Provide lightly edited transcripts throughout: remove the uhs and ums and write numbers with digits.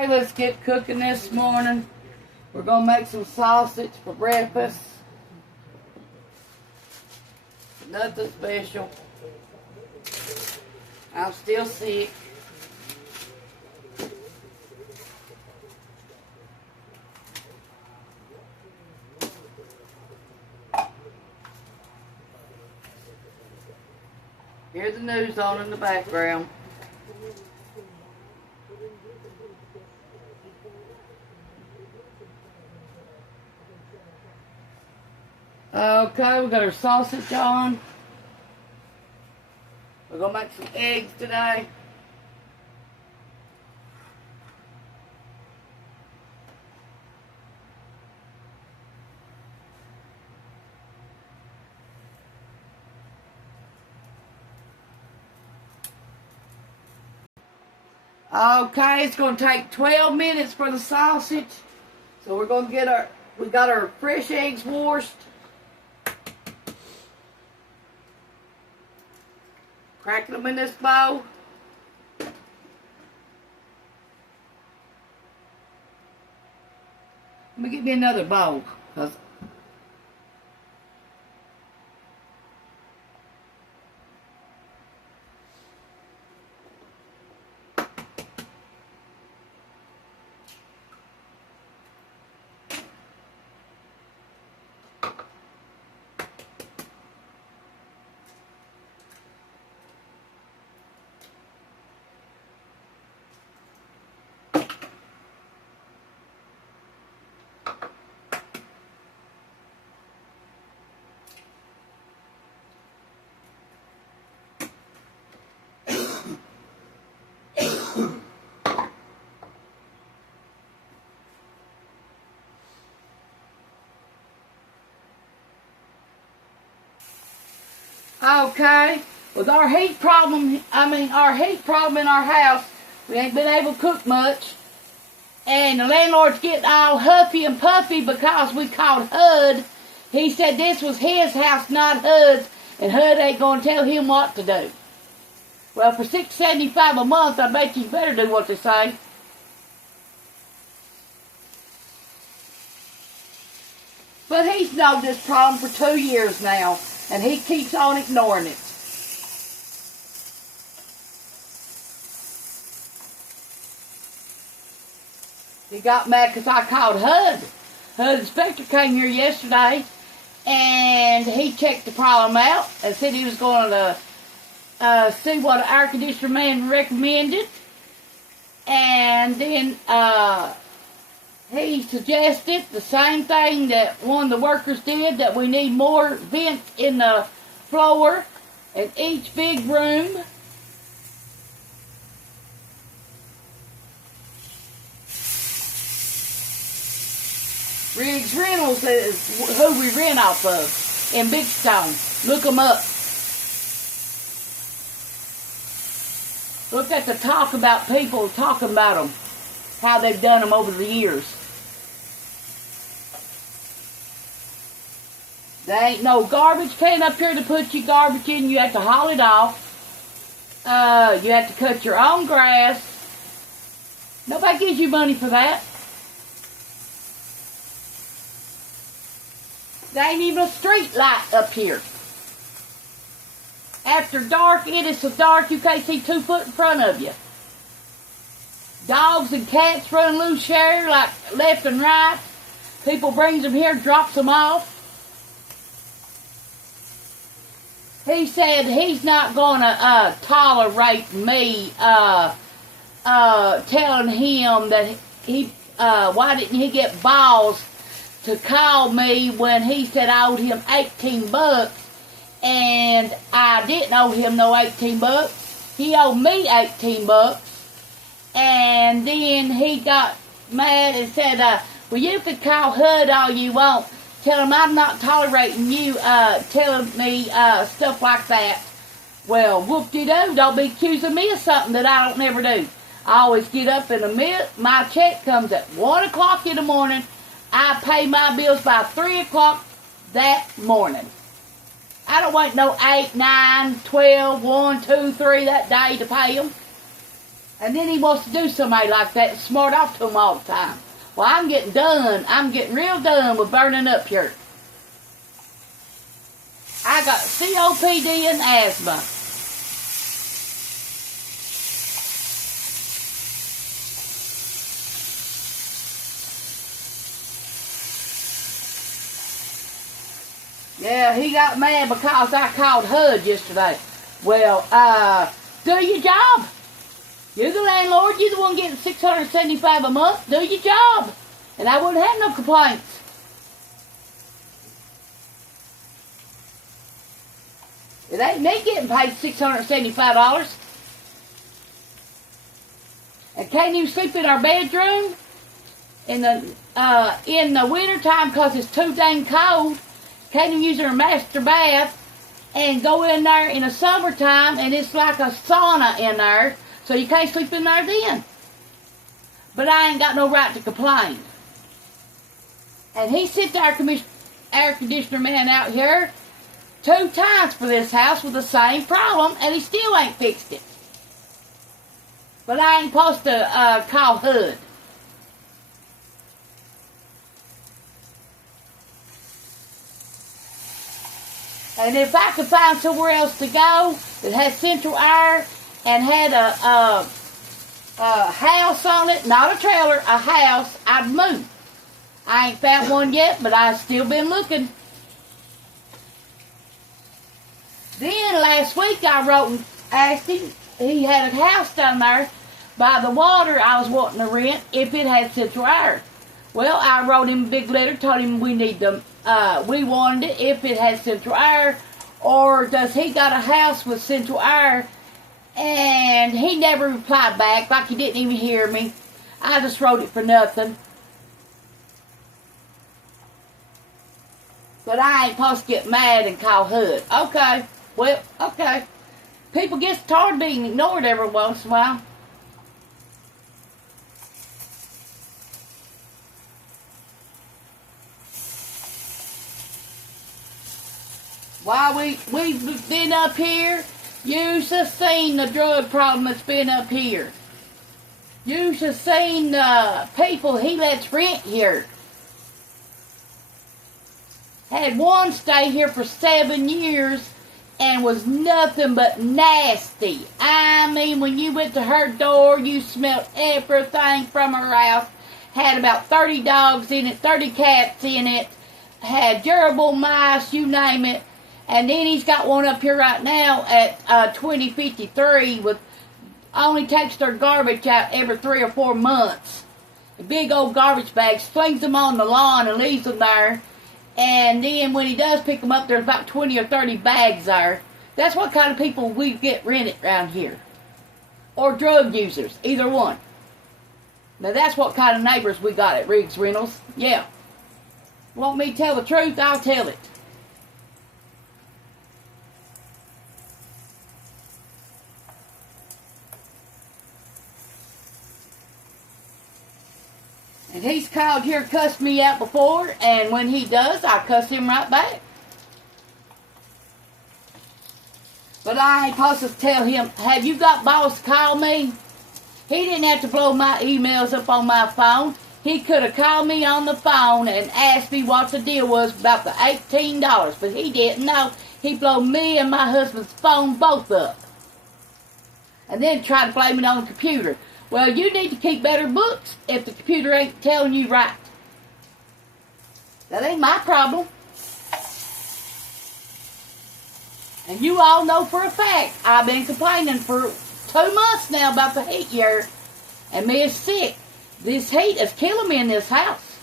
Hey, let's get cooking this morning. We're going to make some sausage for breakfast. Nothing special. I'm still sick. Here's the news on in the background. Okay, we got our sausage on. We're going to make some eggs today. Okay, it's going to take 12 minutes for the sausage. So we're going to get we got our fresh eggs washed. Cracking them in this bowl. Let me get me another bowl. Okay, with our heat problem in our house, we ain't been able to cook much. And the landlord's getting all huffy and puffy because we called HUD. He said this was his house, not HUD's, and HUD ain't going to tell him what to do. Well, for $6.75 a month, I bet you better do what they say. But he's known this problem for 2 years now, and he keeps on ignoring it. He got mad because I called HUD. HUD inspector came here yesterday, and he checked the problem out and said he was going to see what an air conditioner man recommended. And then he suggested the same thing that one of the workers did, that we need more vents in the floor in each big room. Riggs Reynolds is who we rent off of in Big Stone. Look them up. Look at the talk about people talking about them, how they've done them over the years. There ain't no garbage can up here to put your garbage in. You have to haul it off. You have to cut your own grass. Nobody gives you money for that. There ain't even a street light up here. After dark, it is so dark you can't see 2 foot in front of you. Dogs and cats running loose here, like left and right. People brings them here, drops them off. He said he's not going to tolerate me telling him that why didn't he get balls to call me when he said I owed him $18, and I didn't owe him no $18. He owed me $18, and then he got mad and said, well, you can call HUD all you want. Tell him I'm not tolerating you telling me stuff like that. Well, whoop-de-doo, don't be accusing me of something that I don't never do. I always get up in the middle. My check comes at 1 o'clock in the morning. I pay my bills by 3 o'clock that morning. I don't wait no 8, 9, 12, 1, 2, 3 that day to pay them. And then he wants to do somebody like that and smart off to him all the time. Well, I'm getting done. I'm getting real done with burning up here. I got COPD and asthma. Yeah, he got mad because I called HUD yesterday. Well, do your job. You're the landlord. You're the one getting $675 a month. Do your job. And I wouldn't have no complaints. It ain't me getting paid $675. And can't even sleep in our bedroom in the wintertime because it's too dang cold. Can't even use her master bath and go in there in the summertime and it's like a sauna in there, so you can't sleep in there then. But I ain't got no right to complain. And he sent the air conditioner man out here 2 times for this house with the same problem, and he still ain't fixed it. But I ain't supposed to call HUD. And if I could find somewhere else to go that had central air and had a house on it, not a trailer, a house, I'd move. I ain't found one yet, but I've still been looking. Then last week I wrote and asked him, he had a house down there by the water I was wanting to rent if it had central air. Well, I wrote him a big letter, told him we need them. We wanted it if it had central air, or does he got a house with central air? And he never replied back, like he didn't even hear me. I just wrote it for nothing. But I ain't supposed to get mad and call HUD. Okay, well, okay. People get tired of being ignored every once in a while. While we've been up here, you should have seen the drug problem that's been up here. You should have seen the people he lets rent here. Had one stay here for 7 years and was nothing but nasty. I mean, when you went to her door, you smelled everything from her house. Had about 30 dogs in it, 30 cats in it. Had gerbil mice, you name it. And then he's got one up here right now at 2053 with only takes their garbage out every 3 or 4 months. A big old garbage bag, slings them on the lawn and leaves them there. And then when he does pick them up, there's about 20 or 30 bags there. That's what kind of people we get rented around here. Or drug users, either one. Now that's what kind of neighbors we got at Riggs Rentals. Yeah. Want me to tell the truth? I'll tell it. And he's called here, cussed me out before, and when he does, I cuss him right back. But I ain't supposed to tell him, have you got balls to call me? He didn't have to blow my emails up on my phone. He could have called me on the phone and asked me what the deal was about the $18, but he didn't know. He blew me and my husband's phone both up. And then tried to blame it on the computer. Well, you need to keep better books if the computer ain't telling you right. That ain't my problem. And you all know for a fact, I've been complaining for 2 months now about the heat here. And me is sick. This heat is killing me in this house.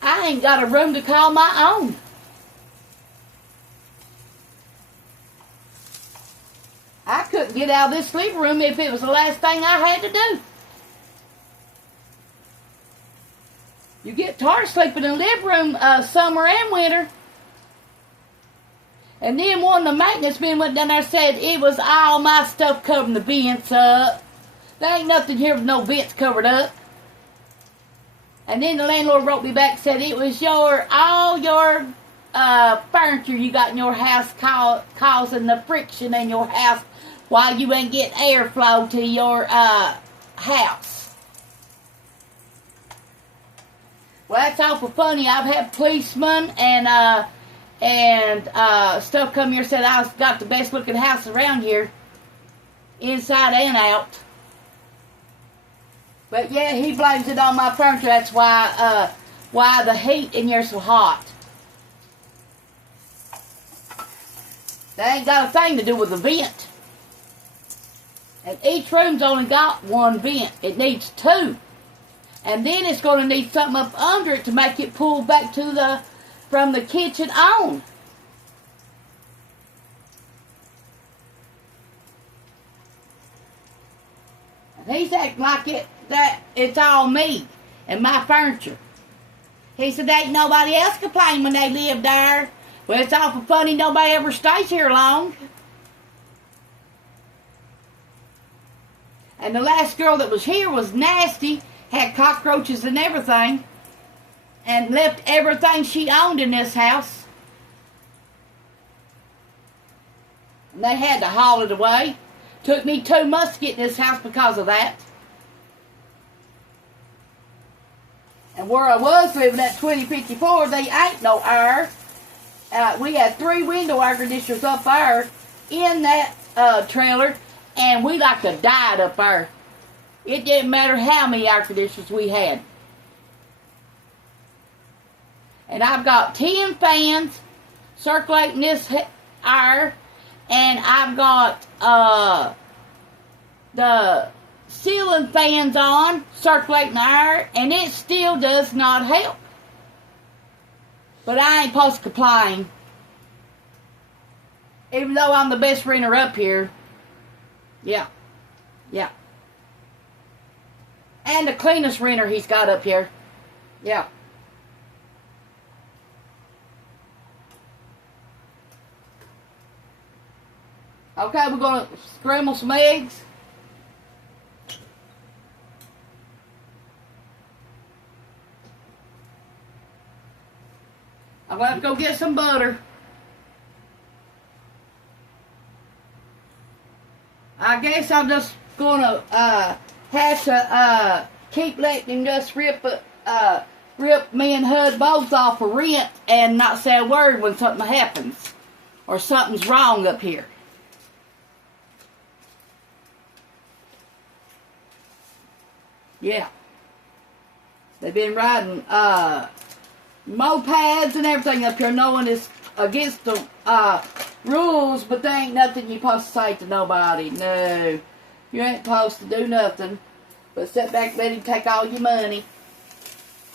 I ain't got a room to call my own. I couldn't get out of this sleeping room if it was the last thing I had to do. You get tired sleeping in the living room summer and winter. And then one of the maintenance men went down there and said it was all my stuff covering the vents up. There ain't nothing here with no vents covered up. And then the landlord wrote me back and said it was all your furniture you got in your house causing the friction in your house while you ain't getting airflow to your house. Well, that's awful funny. I've had policemen and stuff come here and said I've got the best looking house around here, inside and out. But yeah, he blames it on my furniture. That's why the heat in here's so hot. That ain't got a thing to do with the vent. And each room's only got one vent. It needs two. And then it's going to need something up under it to make it pull back to from the kitchen on. And he's acting like that it's all me and my furniture. He said ain't nobody else complained when they lived there. Well, it's awful funny nobody ever stays here long. And the last girl that was here was nasty, had cockroaches and everything, and left everything she owned in this house. And they had to haul it away. Took me 2 months to get in this house because of that. And where I was living at 2054, they ain't no air. We had 3 window air conditioners up there in that trailer, and we like to die up there. It didn't matter how many air conditioners we had. And I've got 10 fans circulating this air, and I've got the ceiling fans on circulating the air, and it still does not help. But I ain't supposed to complain. Even though I'm the best renter up here. Yeah. Yeah. And the cleanest renter he's got up here. Yeah. Okay, we're going to scramble some eggs. I'm going to have to go get some butter. I guess I'm just going to have to keep letting him just rip me and Hud both off for rent and not say a word when something happens or something's wrong up here. Yeah. They've been riding mopeds and everything up here, knowing it's against the rules, but there ain't nothing you're supposed to say to nobody. No. You ain't supposed to do nothing but sit back and let him take all your money.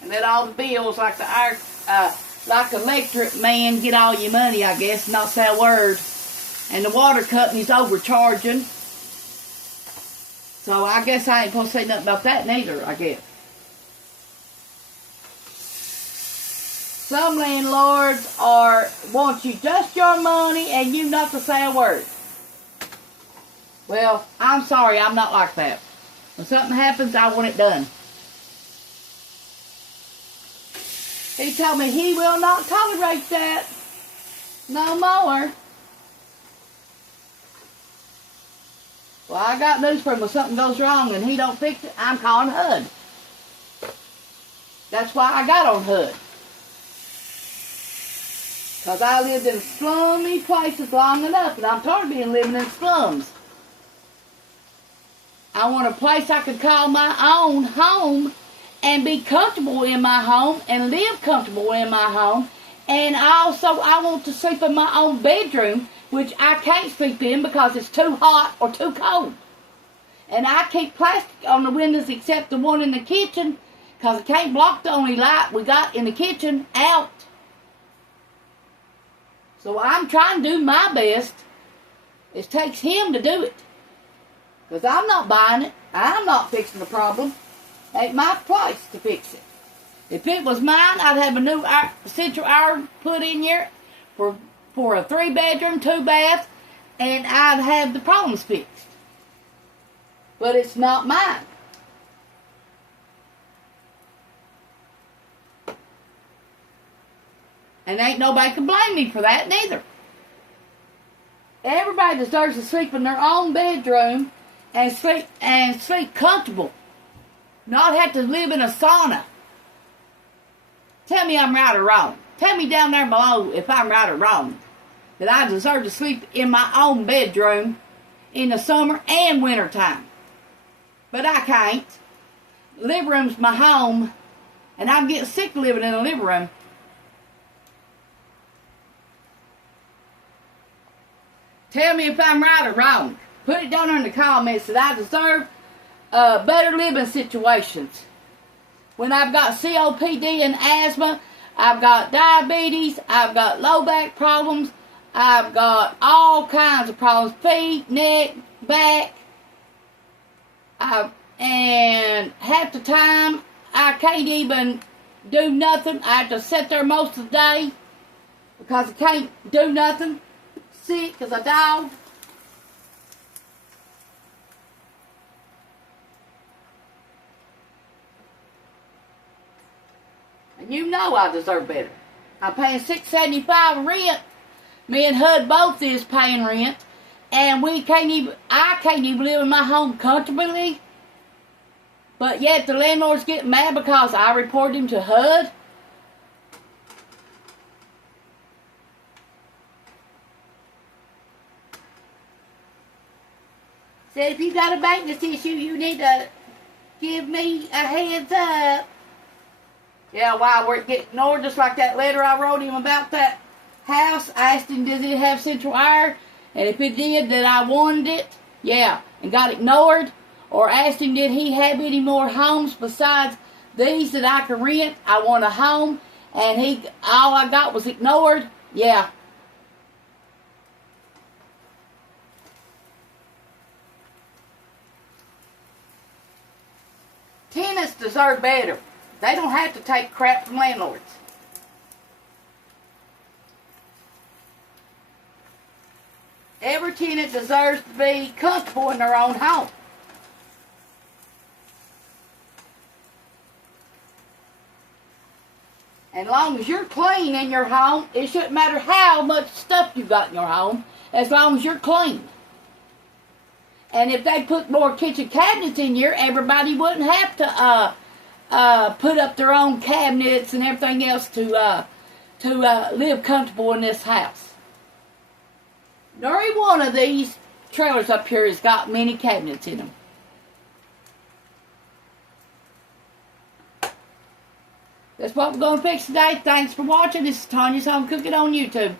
And let all the bills, like like electric man, get all your money, I guess, and not say a word. And the water company's overcharging. So I guess I ain't supposed to say nothing about that neither, I guess. Some landlords want you just your money and you not to say a word. Well, I'm sorry, I'm not like that. When something happens, I want it done. He told me he will not tolerate that no more. Well, I got news for him. When something goes wrong and he don't fix it, I'm calling HUD. That's why I got on HUD. Because I lived in slummy places long enough, and I'm tired of being living in slums. I want a place I could call my own home and be comfortable in my home and live comfortable in my home. And also, I want to sleep in my own bedroom, which I can't sleep in because it's too hot or too cold. And I keep plastic on the windows except the one in the kitchen because I can't block the only light we got in the kitchen out. So I'm trying to do my best. It takes him to do it. Because I'm not buying it. I'm not fixing the problem. Ain't my place to fix it. If it was mine, I'd have a new central air put in here for a 3-bedroom, 2-bath, and I'd have the problems fixed. But it's not mine. And ain't nobody can blame me for that neither. Everybody deserves to sleep in their own bedroom and sleep comfortable. Not have to live in a sauna. Tell me I'm right or wrong. Tell me down there below if I'm right or wrong. That I deserve to sleep in my own bedroom in the summer and winter time. But I can't. Living room's my home, and I'm getting sick of living in a living room. Tell me if I'm right or wrong. Put it down there in the comments that I deserve better living situations. When I've got COPD and asthma, I've got diabetes, I've got low back problems, I've got all kinds of problems, feet, neck, back, and half the time I can't even do nothing. I have to sit there most of the day because I can't do nothing. Sick as a dog. And you know I deserve better. I'm paying $6.75 rent. Me and Hud both is paying rent. And I can't even live in my home comfortably. But yet the landlord's getting mad because I reported him to HUD. Said if you got a maintenance issue, you need to give me a heads up. Yeah, why we're getting ignored, just like that letter I wrote him about that house. I asked him, does it have central air? And if it did, that I wanted it. Yeah, and got ignored. Or asked him, did he have any more homes besides these that I could rent? I want a home. And all I got was ignored. Yeah. Tenants deserve better. They don't have to take crap from landlords. Every tenant deserves to be comfortable in their own home. And as long as you're clean in your home, it shouldn't matter how much stuff you got in your home, as long as you're clean. And if they put more kitchen cabinets in here, everybody wouldn't have to put up their own cabinets and everything else to live comfortable in this house. Every one of these trailers up here has got many cabinets in them. That's what we're going to fix today. Thanks for watching. This is Tanya's Home Cooking on YouTube.